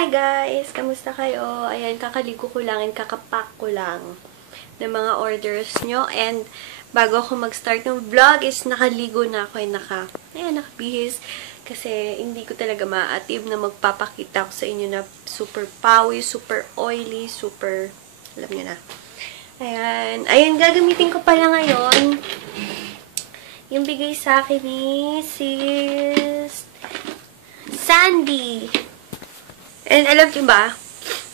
Hi guys! Kamusta kayo? Ayan, kakaligo ko lang and kakapack ko lang ng mga orders nyo. And bago ako mag-start ng vlog is nakaligo na ako and nakabihis. Kasi hindi ko talaga ma-atib na magpapakita ko sa inyo na super pawi, super oily, super, alam nyo na. Ayan. Ayan, gagamitin ko pala ngayon yung bigay sa akin ni Sis Sandy. And alam niyo ba,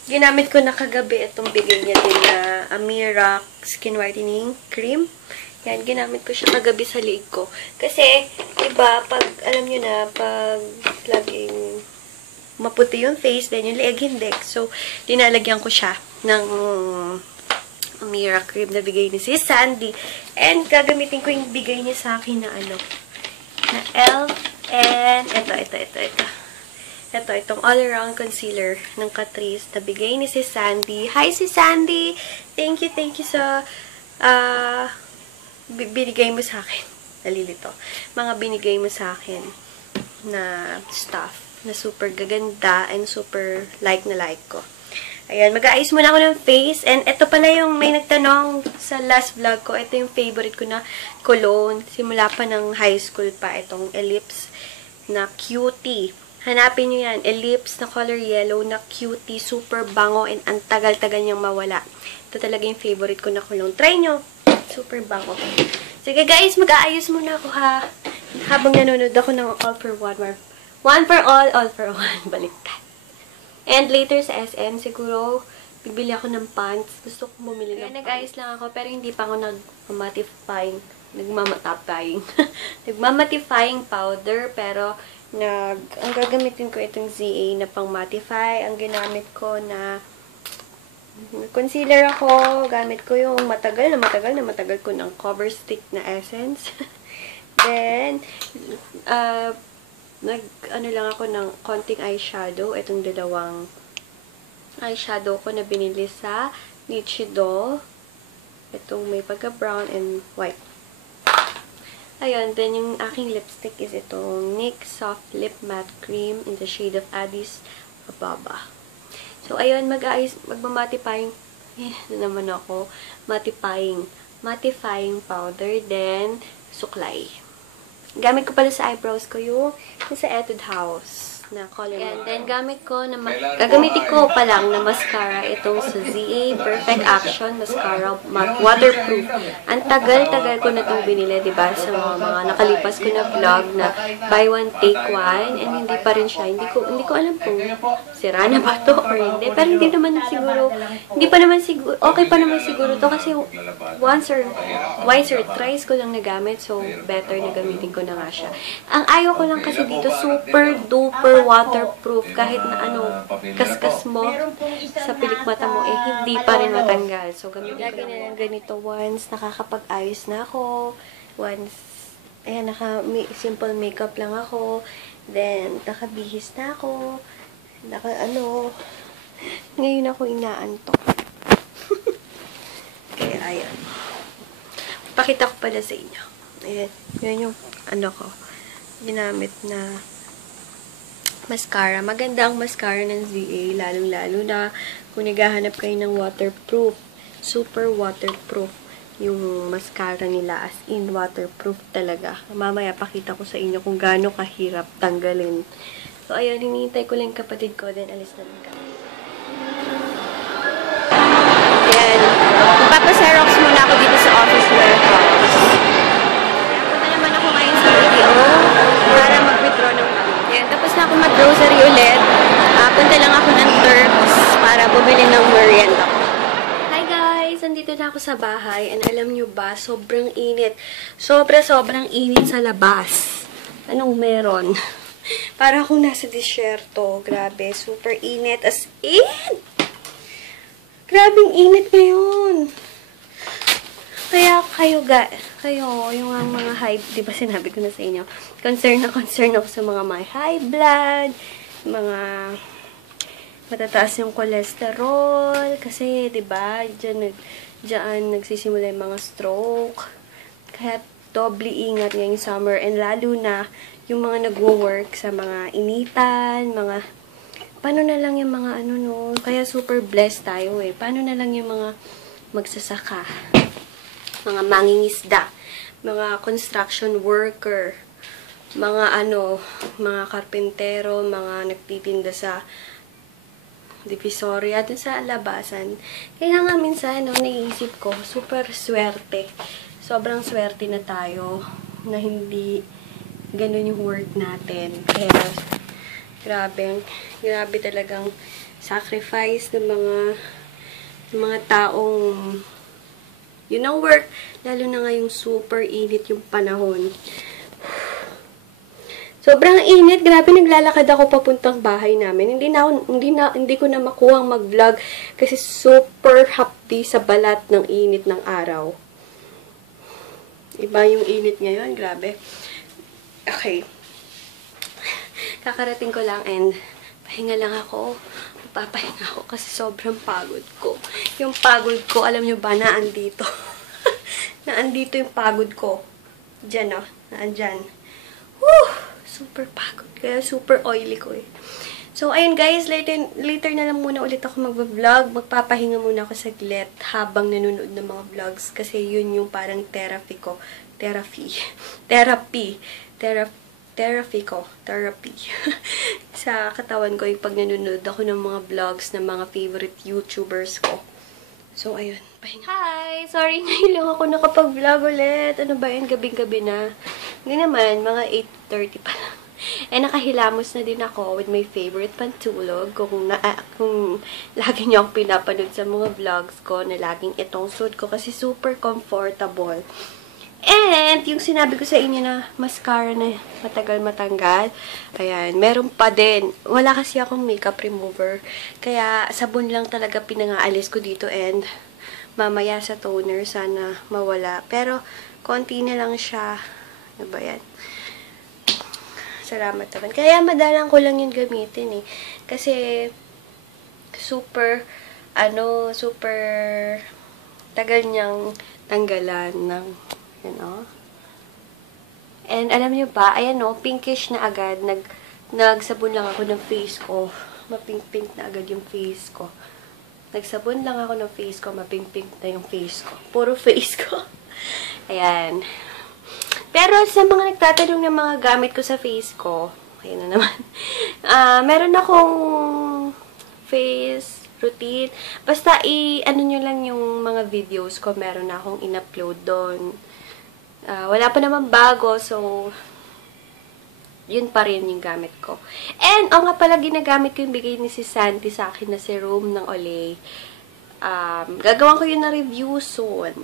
ginamit ko na kagabi itong bigay niya din na Amira Skin Whitening Cream. Yan, ginamit ko siya kagabi sa leg ko. Kasi, diba, pag, alam niyo na, pag laging maputi yung face, then yung leg hindi. So, dinalagyan ko siya ng Amira Cream na bigay ni Sis Sandy. And, gagamitin ko yung bigay niya sa akin na na e.l.f. And, ito. Ito, itong all-around concealer ng Catrice na bigay ni Sis Sandy. Hi, Sis Sandy! Thank you sa binigay mo sa akin. Nalilito. Mga binigay mo sa akin na stuff na super gaganda and super like na like ko. Ayan, mag-aayos muna ako ng face. And ito pala yung may nagtanong sa last vlog ko. Ito yung favorite ko na cologne. Simula pa ng high school pa. Itong Ellipse na Cutie. Hanapin nyo yan. Ellipse na color yellow na Cutie. Super bango and ang tagal-tagal niyang mawala. Ito talaga yung favorite ko na cologne. Try nyo. Super bango. Sige guys, mag-aayos muna ako ha. Habang nanonood ako ng All for One. One for all for one. Baliktad. And later sa SM, siguro, bibili ako ng pants. Gusto ko bumili ng pants. Nag-ayos lang ako, pero hindi pa ako nagmamatifying powder, pero ang gagamitin ko itong ZA na pang mattify. Ang ginamit ko na concealer ako. Gamit ko yung matagal ko ng cover stick na essence. Then, ano lang ako ng konting eyeshadow. Itong dalawang eyeshadow ko na binili sa Nichido. Itong may pagka-brown and white. Ayun, then yung aking lipstick is itong NYX Soft Lip Matte Cream in the shade of Addis Ababa. So, ayun, magmamattifying, naman ako, mattifying powder, then suklay. Gamit ko pala sa eyebrows ko yung sa Etude House na color. And then, gagamitin ko pa lang na mascara itong sa ZA Perfect Action Mascara Waterproof. Ang tagal-tagal ko na itong binili, diba? Sa mga nakalipas ko na vlog na buy one, take one. And hindi pa rin siya. Hindi ko alam kung sira na ba to or hindi. Pero hindi pa naman siguro, okay pa naman siguro to kasi once or twice or thrice ko lang nagamit. So, better na gamitin ko na nga siya. Ang ayaw ko lang kasi dito, super duper waterproof. Kahit na kaskas mo sa pilikmata mo, hindi pa rin matanggal. So, gamitin ko na lang ganito once nakakapag-ayos na ako. Once, ayan, simple makeup lang ako. Then, nakabihis na ako. Ngayon ako inaantok. Kaya, ayan. Pakita ko pala sa inyo. Ayan, yun yung ginamit na mascara. Maganda ang mascara ng ZA, lalong-lalo na kung naghahanap kayo ng waterproof. Super waterproof yung mascara nila. As in, waterproof talaga. Mamaya pakita ko sa inyo kung gaano kahirap tanggalin. So, ayun, hinihintay ko lang yung kapatid ko, then alis na lang kami. Ayan. Magpapaserox muna ako dito sa office warehouse. Punta naman ako ngayon sa video para mag-withdraw ng pang. Ayan, tapos na ako mag-grocery ulit. Punta lang ako ng Turks para bumili ng merienda ko. Hi guys! Andito na ako sa bahay. And alam nyo ba, sobrang init. Sobrang init sa labas. Anong meron? Para akong nasa disyerto. Grabe, super init. As in! Grabing init ngayon. Kaya kayo, yung mga high, di ba sinabi ko na sa inyo, concern ako sa mga may high blood, mga matataas yung cholesterol, kasi, di ba, dyan nagsisimula yung mga stroke. Kaya, doble ingat ngayong summer, and lalo na, yung mga nagwo-work sa mga initan, mga paano na lang yung mga ano no, kaya super blessed tayo eh. Paano na lang yung mga magsasaka, mga mangingisda, mga construction worker, mga ano, mga karpentero, mga nagtitinda sa Divisoria, dun sa labasan. Kaya nga minsan, no, naiisip ko, super swerte. Sobrang swerte na tayo na hindi ganun yung work natin. Kaya, grabe talagang sacrifice ng mga taong yun ang work. Lalo na ngayong super init yung panahon. Sobrang init, grabe, naglalakad ako papuntang bahay namin. Hindi ko na makuhang mag-vlog kasi super hapdi sa balat ng init ng araw. Iba yung init ngayon, grabe. Okay. Kakarating ko lang and pahinga lang ako. Papahinga ako kasi sobrang pagod ko. Yung pagod ko, alam nyo ba, naandito. Naandito yung pagod ko. Diyan, oh. Naandyan. Woo! Super pagod. Kaya super oily ko eh. So, ayun guys. Later na lang muna ulit ako mag-vlog. Magpapahinga muna ako saglit habang nanonood ng mga vlogs. Kasi yun yung parang therapy ko. Therapy sa katawan ko yung pag nanonood ako ng mga vlogs ng mga favorite YouTubers ko. So, ayun. Pahinga. Hi! Sorry, ngayon lang ako nakapag-vlog ulit. Ano ba yun? Gabing-gabi na. Hindi naman, mga 8:30 pa lang. Eh, nakahilamos na din ako with my favorite pantulog. Kung lagi niyo akong pinapanood sa mga vlogs ko na laging itong suit ko kasi super comfortable. And, yung sinabi ko sa inyo na mascara na matagal matanggal, ayan, meron pa din. Wala kasi akong makeup remover. Kaya, sabon lang talaga pinangaalis ko dito and mamaya sa toner, sana mawala. Pero, konti na lang siya. Ano ba yan? Salamat naman. Kaya, madalang ko lang yung gamitin eh. Kasi, super tagal niyang tanggalan ng and alam niyo ba, ayan o, pinkish na agad. Nagsabon lang ako ng face ko. Mapink-pink na agad yung face ko. Nagsabon lang ako ng face ko, mapink-pink na yung face ko. Puro face ko. Ayan. Pero sa mga nagtatanong ng mga gamit ko sa face ko, ayan na naman. Meron akong face routine. Basta ano nyo lang yung mga videos ko, meron akong in-upload doon. Wala pa naman bago, so yun pa rin yung gamit ko. And, nga pala, ginagamit ko yung bigay ni si Santi sa akin na serum ng Olay. Gagawan ko yun na review soon.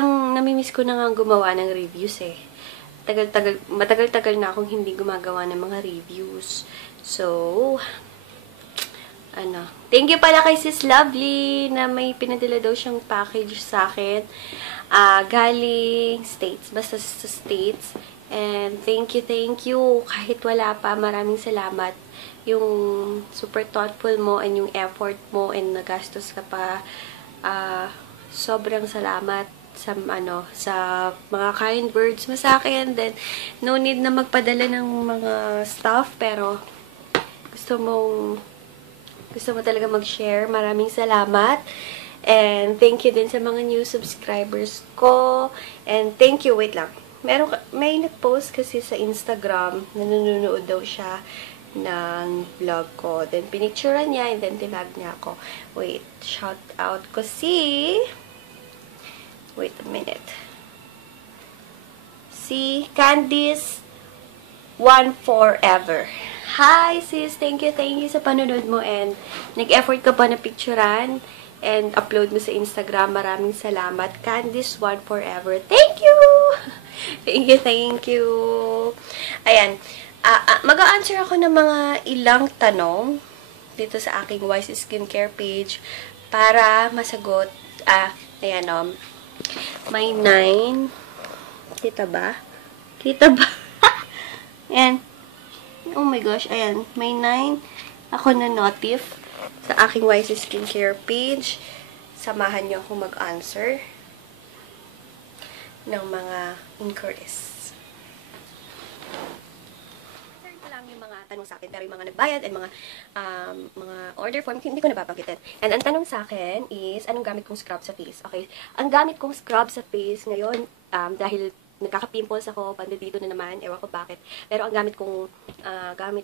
Namimiss ko na nga gumawa ng reviews eh. Matagal-tagal na akong hindi gumagawa ng mga reviews. So, thank you pala kay Sis Lovely na may pinadala daw siyang package sa akin. Galing States. Basta sa States. And thank you. Kahit wala pa, maraming salamat. Yung super thoughtful mo and yung effort mo and nagastos ka pa. Sobrang salamat sa mga kind words mo sa akin. Then, no need na magpadala ng mga stuff. Pero, gusto mo talaga mag-share. Maraming salamat. And thank you din sa mga new subscribers ko. And thank you, wait lang. May nag-post kasi sa Instagram na nanonood daw siya ng vlog ko. Then pinicturean niya and then tinag niya ako. Wait, shout out ko si... Wait a minute. Si Candice One Forever. Hi sis, thank you sa panonood mo and nag-effort ka pa na picturean and upload mo sa Instagram. Maraming salamat. Candice One Forever. Thank you! Thank you. Ayan. Mag-a-answer ako ng mga ilang tanong dito sa aking Wise Skincare page para masagot. Ayan may 9. Kita ba? Ayan. Oh my gosh. Ayan. May 9 ako na notif sa aking Wise Skincare page. Samahan niyo ako mag-answer ng mga inquiries. Answer ko lang yung mga tanong sa akin, pero yung mga nagbayad and mga order form, hindi ko nababanggitin. And ang tanong sa akin is, anong gamit kong scrub sa face? Okay, ang gamit kong scrub sa face ngayon, dahil nagkaka-pimples ako, dito na naman, ewan ko bakit. Pero ang gamit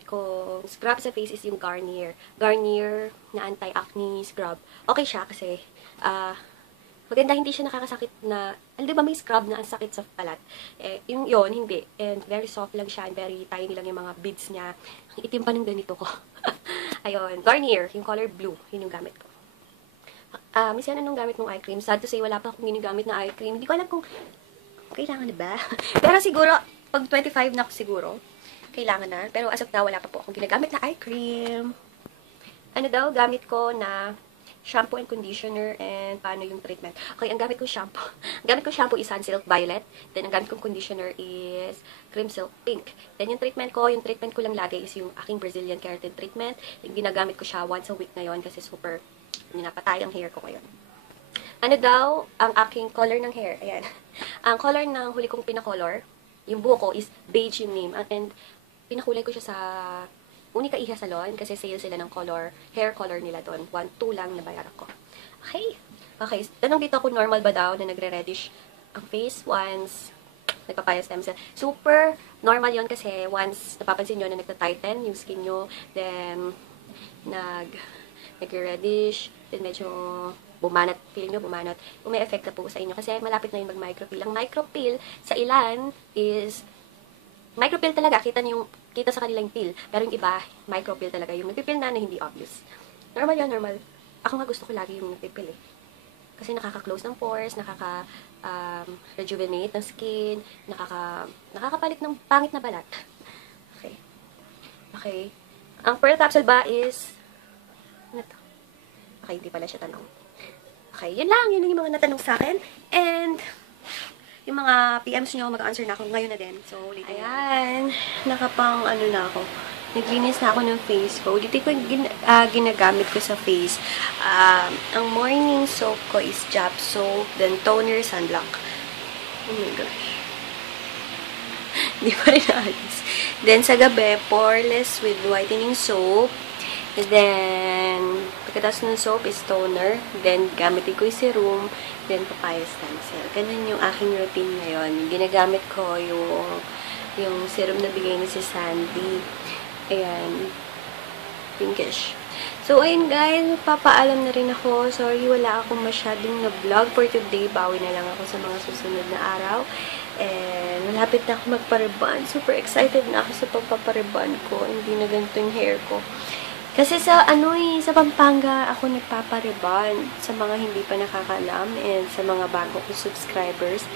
kong scrub sa face is yung Garnier. Garnier na anti-acne scrub. Okay siya kasi, maganda, hindi siya nakakasakit na, di ba may scrub na ang sakit sa balat? Yung yon hindi. And very soft lang siya, and very tiny lang yung mga beads niya. Ang itim pa ng ganito ko. Ayun, Garnier, yung color blue, yun yung gamit ko. Miss yan, anong gamit mong eye cream? Sad to say, wala pa akong ginagamit na eye cream. Hindi ko alam kung kailangan na ba? Pero siguro, pag 25 na ako siguro, kailangan na. Pero as of now, wala pa po akong ginagamit na eye cream. Ano daw, gamit ko na shampoo and conditioner, and paano yung treatment. Okay, ang gamit kong shampoo. Ang gamit kong shampoo is Sunsilk Violet. Then, ang gamit kong conditioner is Cream Silk Pink. Then, yung treatment ko lang lagi is yung aking Brazilian Keratin treatment. Yung ginagamit ko siya once a week ngayon kasi super ninapatay ang hair ko ngayon. Ano daw, ang aking color ng hair. Ayan. Ang color ng huli kong pinakolor, yung buho ko is beige yung name. And pinakulay ko siya sa Unica Iha Salon kasi sale sila ng color, hair color nila doon. 1-2 lang nabayaran ko. Okay. Okay. Tanong dito kung normal ba daw na nagre-reddish ang face once nagpapaya stem cell. Super normal yon kasi once napapansin nyo na nagta-tighten yung skin nyo, then nagre-reddish, then medyo bumanat, feeling nyo bumanat, may effect na po sa inyo kasi malapit na yung mag-micropeel. Ang micropeel sa ilan is micropeel talaga, kita sa kanilang peel, pero yung iba micropeel talaga, yung nagpipeel na hindi obvious. Normal yan, normal. Ako nga gusto ko lagi yung nagpipeel kasi nakaka-close ng pores, rejuvenate ng skin, nakakapalit ng pangit na balat. Okay. Okay. Ang pearl capsule ba is ano to? Okay, hindi pala siya tanong. Okay, yun lang. Yun yung mga natanong sa akin. And, yung mga PMs nyo, mag-answer na ako ngayon na din. So, later. Ayan. Nakapang, na ako. Naglinis na ako ng face ko. Dito ko ginagamit ko sa face. Ang morning soap ko is Jap soap, then toner, sunblock. Oh my gosh. Hindi pa rin naalis. Then, sa gabi, poreless with whitening soap. Then, pagkatapos ng soap is toner. Then, gamitin ko yung serum. Then, papaya stem cell. Ganun yung aking routine ngayon. Ginagamit ko yung serum na bigay ni si Sandy. Ayan. Pinkish. So, ayun guys. Papaalam na rin ako. Sorry, wala akong masyadong na-vlog for today. Bawi na lang ako sa mga susunod na araw. And, malapit na ako magpariban. Super excited na ako sa pagpapariban ko. Hindi na ganito yung hair ko. Kasi sa Pampanga ako nagpapariban sa mga hindi pa nakakalam and sa mga bago ko subscribers,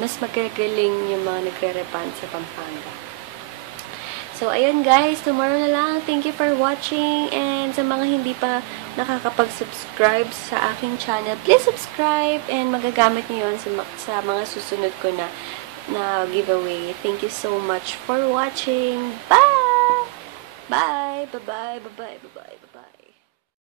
mas magagaling yung mga nagre-reban sa Pampanga. So, ayun guys, tomorrow na lang. Thank you for watching, and sa mga hindi pa nakakapag-subscribe sa aking channel, please subscribe, and magagamit niyo yun sa mga susunod ko na giveaway. Thank you so much for watching. Bye! Bye! Bye-bye! Bye-bye! Bye-bye!